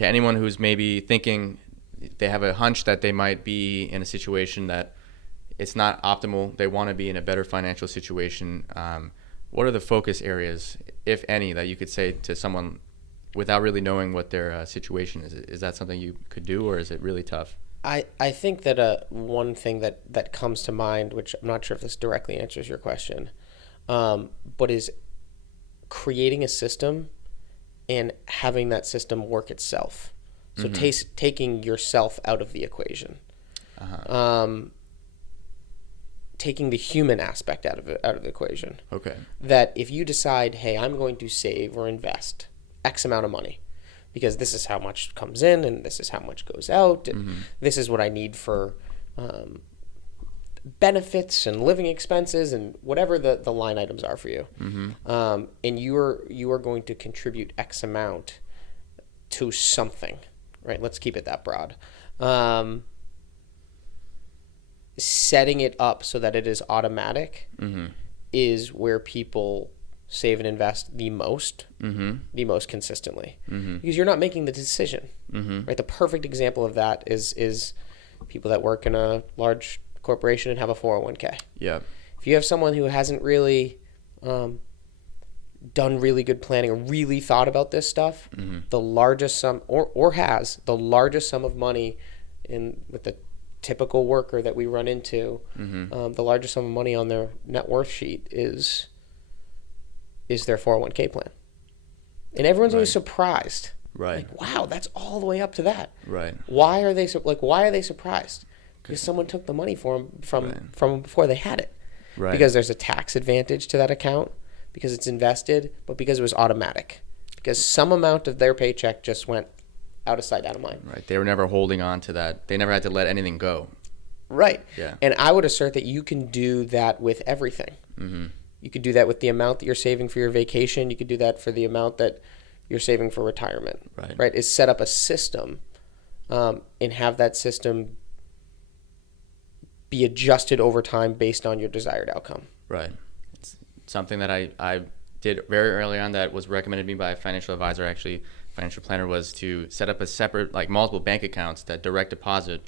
to anyone who's maybe thinking they have a hunch that they might be in a situation that it's not optimal, they want to be in a better financial situation, what are the focus areas, if any, that you could say to someone without really knowing what their situation is? Is that something you could do, or is it really tough? I think that one thing that comes to mind, which I'm not sure if this directly answers your question, but is creating a system and having that system work itself. So taking yourself out of the equation, taking the human aspect out of the equation. Okay. That if you decide, hey, I'm going to save or invest X amount of money, because this is how much comes in and this is how much goes out, and this is what I need for benefits and living expenses and whatever the line items are for you, and you are going to contribute X amount to something, right? Let's keep it that broad. Setting it up so that it is automatic is where people save and invest the most consistently, because you're not making the decision, right? The perfect example of that is people that work in a large corporation and have a 401k. Yeah. If you have someone who hasn't really done really good planning or really thought about this stuff, the largest sum or has the largest sum of money with the typical worker that we run into, the largest sum of money on their net worth sheet is their 401k plan. And everyone's always surprised. Right. Like, wow, that's all the way up to that. Right. Why are they surprised? Because someone took the money for them from before they had it. Right. Because there's a tax advantage to that account, because it's invested, but because it was automatic. Because some amount of their paycheck just went out of sight, out of mind. Right. They were never holding on to that. They never had to let anything go. Right. Yeah. And I would assert that you can do that with everything. You could do that with the amount that you're saving for your vacation. You could do that for the amount that you're saving for retirement. Right. Is set up a system and have that system be adjusted over time based on your desired outcome. Right. It's something that I did very early on that was recommended to me by a financial advisor, actually, financial planner, was to set up a separate, like multiple bank accounts that direct deposit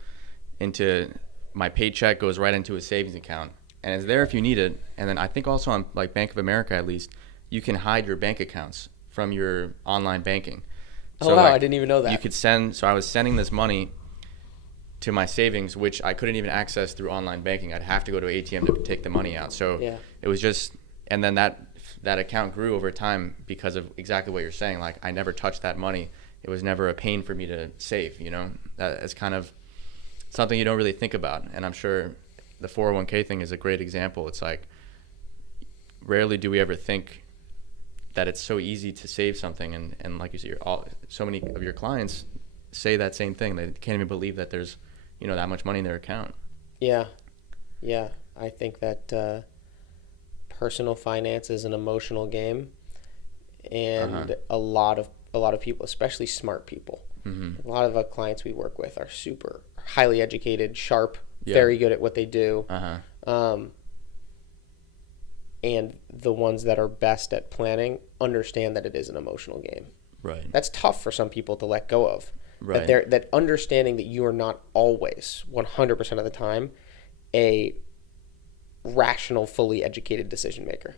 into my paycheck goes right into a savings account. And it's there if you need it. And then I think also on like Bank of America, at least, you can hide your bank accounts from your online banking. So wow, I didn't even know that. You could so I was sending this money to my savings, which I couldn't even access through online banking. I'd have to go to an ATM to take the money out. So it was just, and then that account grew over time because of exactly what you're saying. Like, I never touched that money. It was never a pain for me to save, That's kind of something you don't really think about. And I'm sure the 401k thing is a great example. It's like, rarely do we ever think that it's so easy to save something. And like you said, so many of your clients say that same thing. They can't even believe that there's, that much money in their account. Yeah. I think that personal finance is an emotional game, and a lot of people, especially smart people, a lot of our clients we work with are super highly educated, sharp, very good at what they do. And the ones that are best at planning understand that it is an emotional game. Right. That's tough for some people to let go of. Right. That understanding that you are not always 100% of the time a rational, fully educated decision maker.